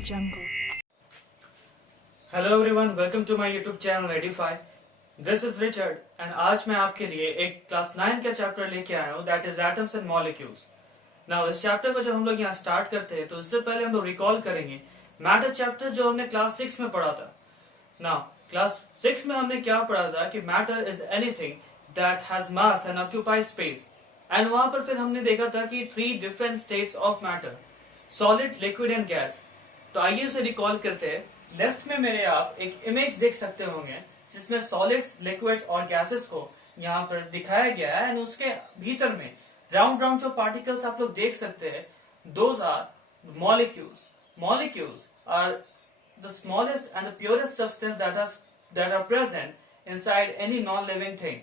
jungle. Hello everyone, welcome to my YouTube channel Edify. This is Richard and आज मैं आपके लिए एक क्लास 9 का चैप्टर लेके आया हूँ, that is atoms and molecules. Now इस चैप्टर को जब हम लोग यहाँ स्टार्ट करते हैं तो इससे पहले हम लोग रिकॉल करेंगे मैटर चैप्टर जो हमने क्लास 6 में पढ़ा था। नाउ क्लास 6 में हमने क्या पढ़ा था कि matter is anything that has mass and occupy space, and वहां पर फिर हमने देखा था कि 3 different states of matter, solid, liquid and gas. तो आइए उसे रिकॉल करते हैं। लेफ्ट में मेरे आप एक इमेज देख सकते होंगे जिसमें सॉलिड्स, लिक्विड्स और गैसेस को यहाँ पर दिखाया गया है, एंड उसके भीतर में राउंड राउंड जो पार्टिकल्स आप लोग देख सकते हैं, those are molecules. Molecules are the smallest and the purest substance that are present inside any non living thing.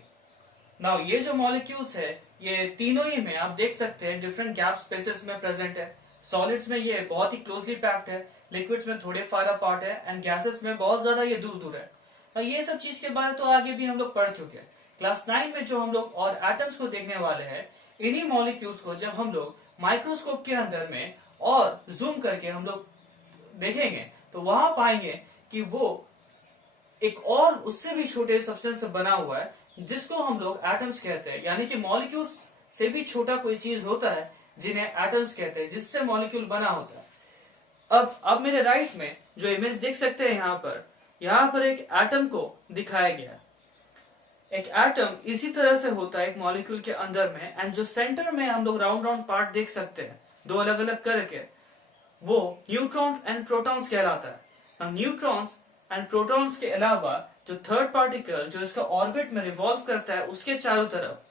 Now ये जो मॉलिक्यूल्स है ये तीनों ही में आप देख सकते हैं डिफरेंट गैप स्पेसेस में प्रेजेंट है। सॉलिड्स में ये बहुत ही क्लोजली पैक्ड है, लिक्विड्स में थोड़े फार अपार्ट है, एंड गैसेस में बहुत ज्यादा ये दूर दूर है। और ये सब चीज के बारे तो आगे भी हम लोग पढ़ चुके हैं। क्लास 9 में जो हम लोग और एटम्स को देखने वाले हैं, इन्हीं मॉलिक्यूल्स को जब हम लोग माइक्रोस्कोप के अंदर में और जूम करके हम लोग देखेंगे तो वहां पाएंगे कि वो एक और उससे भी छोटे सब्सटेंस से बना हुआ है, जिसको हम लोग एटम्स कहते हैं। यानी कि मॉलिक्यूल्स से भी छोटा कोई चीज होता है जिन्हें एटम्स कहते हैं, जिससे मॉलिक्यूल बना होता है। अब मेरे राइट में जो इमेज देख सकते हैं यहाँ पर एक एटम को दिखाया गया है। एक एटम इसी तरह से होता है एक मॉलिक्यूल के अंदर में, एंड जो सेंटर में हम लोग राउंड राउंड पार्ट देख सकते हैं दो अलग अलग करके, वो न्यूट्रॉन्स एंड प्रोटॉन्स कहलाता है। न्यूट्रॉन्स एंड प्रोटॉन्स के अलावा जो थर्ड पार्टिकल जो इसका ऑर्बिट में रिवॉल्व करता है उसके चारों तरफ,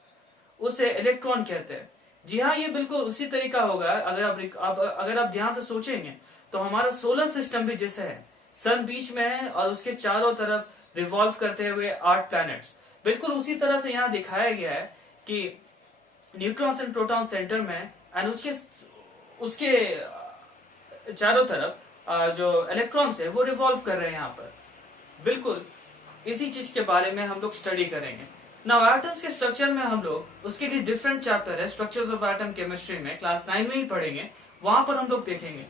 उसे इलेक्ट्रॉन कहते हैं। जी हाँ, ये बिल्कुल उसी तरीका होगा। अगर आप ध्यान से सोचेंगे तो हमारा सोलर सिस्टम भी जैसे है, सन बीच में है और उसके चारों तरफ रिवॉल्व करते हुए 8 प्लैनेट्स, बिल्कुल उसी तरह से यहाँ दिखाया गया है कि न्यूट्रॉन्स एंड प्रोटॉन सेंटर में, एंड उसके चारों तरफ जो इलेक्ट्रॉन्स है वो रिवॉल्व कर रहे हैं। यहाँ पर बिल्कुल इसी चीज के बारे में हम लोग स्टडी करेंगे। नाउ एटम्स के स्ट्रक्चर में हम लोग उसके लिए डिफरेंट चैप्टर है, स्ट्रक्चर्स ऑफ एटम केमिस्ट्री में क्लास 9 में ही पढ़ेंगे, वहां पर हम लोग देखेंगे।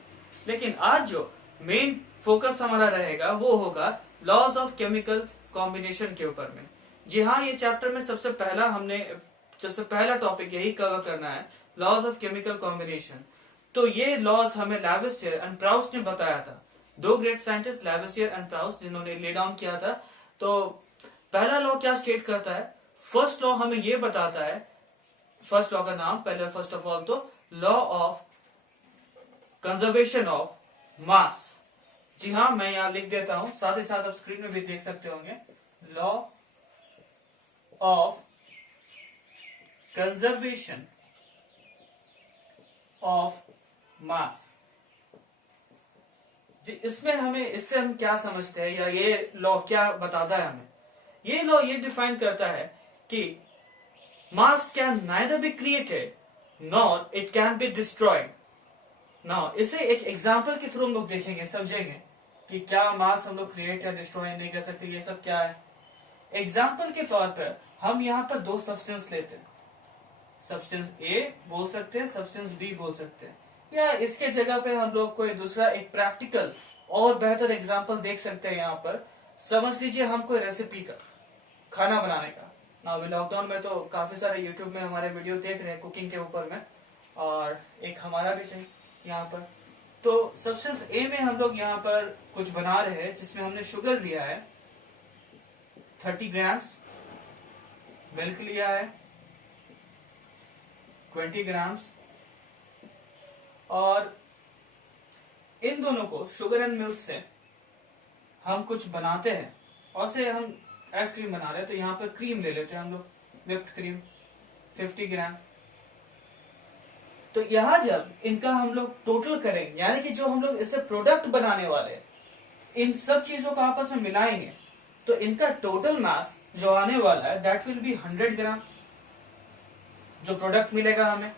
लेकिन आज जो मेन फोकस हमारा रहेगा वो होगा लॉज ऑफ केमिकल कॉम्बिनेशन के ऊपर में। जी हाँ, ये चैप्टर में सबसे पहला टॉपिक यही कवर करना है, लॉज ऑफ केमिकल कॉम्बिनेशन। तो ये लॉज हमें लैवेसियर एंड प्राउस ने बताया था, दो ग्रेट साइंटिस्ट लैवेसियर एंड प्राउस जिन्होंने ले डाउन किया था। तो पहला लॉ क्या स्टेट करता है? फर्स्ट लॉ हमें ये बताता है, फर्स्ट लॉ का नाम पहले फर्स्ट ऑफ ऑल तो law of conservation of mass. जी हाँ, मैं यहां लिख देता हूं, साथ ही साथ आप स्क्रीन में भी देख सकते होंगे। Law of conservation of mass. जी, इससे हम क्या समझते हैं, या ये लॉ क्या बताता है हमें? ये लॉ ये डिफाइन करता है कि मास can neither be created nor it can be destroyed. Now इसे एक एग्जांपल के थ्रू हम लोग देखेंगे, समझेंगे कि क्या मास हम लोग क्रिएट या डिस्ट्रॉय नहीं कर सकते, ये सब क्या है। एग्जांपल के तौर पर हम यहाँ पर दो सब्सटेंस लेते हैं, सब्सटेंस ए बोल सकते हैं, सब्सटेंस बी बोल सकते हैं, या इसके जगह पे हम लोग कोई दूसरा एक प्रैक्टिकल और बेहतर एग्जांपल देख सकते हैं। यहाँ पर समझ लीजिए हम कोई रेसिपी का, खाना बनाने का। ना अभी लॉकडाउन में तो काफी सारे यूट्यूब में हमारे वीडियो देख रहे हैं कुकिंग के ऊपर में, और एक हमारा भी सही यहाँ पर। तो सब्सटेंस ए में हम लोग यहाँ पर कुछ बना रहे हैं, जिसमें हमने शुगर लिया है 30 ग्राम्स, मिल्क लिया है 20 ग्राम्स, और इन दोनों को शुगर एंड मिल्क से हम कुछ बनाते हैं, और से हम आइसक्रीम बना रहे हैं। तो यहाँ पर क्रीम ले लेते हैं हम लोग, व्हिप्ड क्रीम 50 ग्राम। तो यहाँ जब इनका हम लोग टोटल करेंगे, यानी कि जो हम लोग इससे प्रोडक्ट बनाने वाले हैं, इन सब चीजों को आपस में मिलाएंगे, तो इनका टोटल मास जो आने वाला है दैट विल बी 100 ग्राम, जो प्रोडक्ट मिलेगा हमें।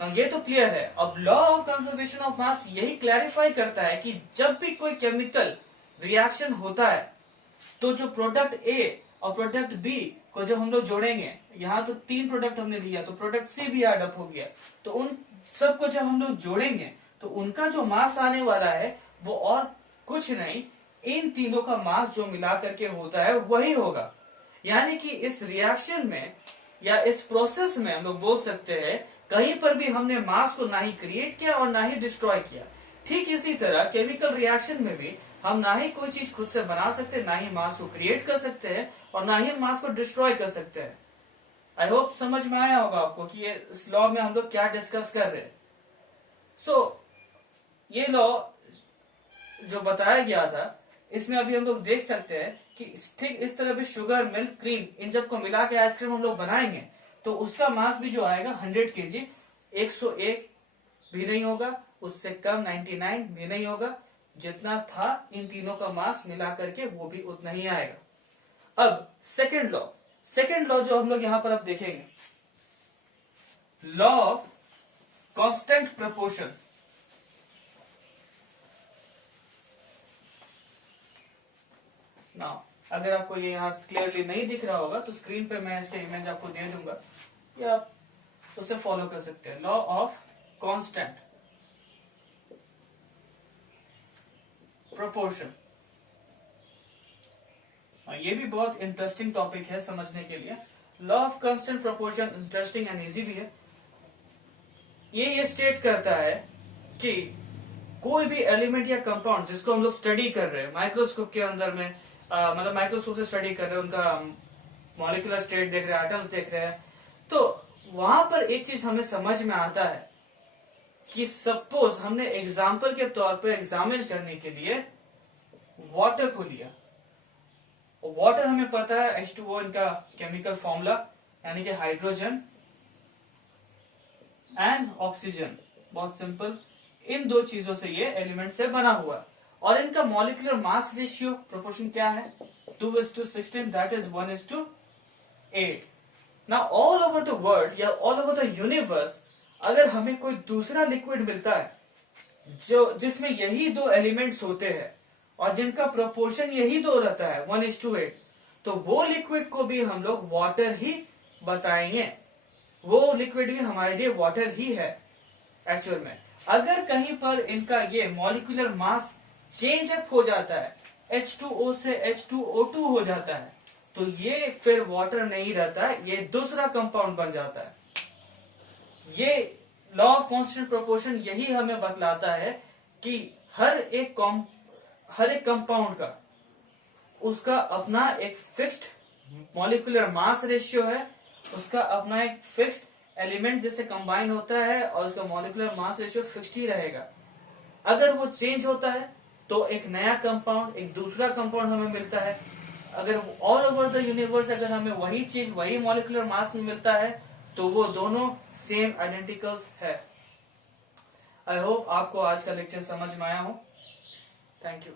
ये तो क्लियर है। अब लॉ ऑफ कंजर्वेशन ऑफ मास यही क्लैरिफाई करता है कि जब भी कोई केमिकल रिएक्शन होता है तो जो प्रोडक्ट ए और प्रोडक्ट बी को जब हम लोग जोड़ेंगे, यहाँ तो 3 प्रोडक्ट हमने लिया तो प्रोडक्ट सी भी एड अप हो गया, तो उन सबको जब हम लोग जोड़ेंगे तो उनका जो मास आने वाला है वो और कुछ नहीं, इन तीनों का मास जो मिला करके होता है वही होगा। यानी कि इस रिएक्शन में या इस प्रोसेस में हम लोग बोल सकते हैं कहीं पर भी हमने मास को ना ही क्रिएट किया और ना ही डिस्ट्रॉय किया। ठीक इसी तरह केमिकल रिएक्शन में भी हम ना ही कोई चीज खुद से बना सकते, ना ही मास को क्रिएट कर सकते हैं और ना ही मास को डिस्ट्रॉय कर सकते हैं। आई होप समझ में आया होगा आपको कि ये इस लॉ में हम लोग क्या डिस्कस कर रहे हैं। ये लॉ जो बताया गया था, इसमें अभी हम लोग देख सकते हैं कि ठीक इस तरह भी शुगर, मिल्क, क्रीम, इन जब को मिला के आइसक्रीम हम लोग बनाएंगे तो उसका मास भी जो आएगा 100 kg, 101 भी नहीं होगा, उससे कम 99 भी नहीं होगा। जितना था इन तीनों का मास मिला करके वो भी उतना ही आएगा। अब सेकेंड लॉ जो हम लोग यहां पर अब देखेंगे, law of constant proportion. Now अगर आपको ये यहाँ क्लियरली नहीं दिख रहा होगा तो स्क्रीन पे मैं इसका इमेज आपको दे दूंगा या आप उसे फॉलो कर सकते हैं। लॉ ऑफ कांस्टेंट प्रोपोर्शन, ये भी बहुत इंटरेस्टिंग टॉपिक है समझने के लिए। Law of constant proportion interesting and easy भी है। ये स्टेट करता है कि कोई भी एलिमेंट या कंपाउंड जिसको हम लोग स्टडी कर रहे हैं माइक्रोस्कोप के अंदर में, मतलब माइक्रोस्कोप से स्टडी कर रहे हैं, उनका मॉलिक्यूलर स्टेट देख रहे हैं, एटम्स देख रहे हैं, तो वहां पर एक चीज हमें समझ में आता है कि सपोज हमने एग्जाम्पल के तौर पर एग्जामिन करने के लिए वाटर को लिया। वाटर हमें पता है H2O इनका केमिकल फॉर्मूला, यानी कि हाइड्रोजन एंड ऑक्सीजन, बहुत सिंपल। इन दो चीजों से ये एलिमेंट से बना हुआ और इनका मॉलिक्यूलर मास रेशियो प्रोपोर्शन क्या है, 2:16, दैट इज 1:8। ना ऑल ओवर द वर्ल्ड या ऑल ओवर द यूनिवर्स अगर हमें कोई दूसरा लिक्विड मिलता है जो जिसमें यही दो एलिमेंट्स होते हैं और जिनका प्रोपोर्शन यही दो रहता है 1:8, तो वो लिक्विड को भी हम लोग वाटर ही बताएंगे। वो लिक्विड भी हमारे लिए वाटर ही है एक्चुअल में। अगर कहीं पर इनका ये मॉलिक्यूलर मास चेंज अप हो जाता है, H2O से H2O2 हो जाता है, तो ये फिर वाटर नहीं रहता है, ये दूसरा कंपाउंड बन जाता है। ये लॉ ऑफ कांस्टेंट प्रोपोर्शन यही हमें बतलाता है कि हर एक कंपाउंड का उसका अपना एक फिक्स्ड मॉलिक्यूलर मास रेशियो है, उसका अपना एक फिक्स्ड एलिमेंट जिससे कंबाइन होता है और उसका मॉलिक्यूलर मास रेशियो फिक्स्ड ही रहेगा। अगर वो चेंज होता है तो एक नया कंपाउंड, एक दूसरा कंपाउंड हमें मिलता है। अगर ऑल ओवर द यूनिवर्स अगर हमें वही चीज वही मॉलिक्यूलर मास में मिलता है तो वो दोनों सेम आइडेंटिकल्स है। आई होप आपको आज का लेक्चर समझ में आया हो। Thank you.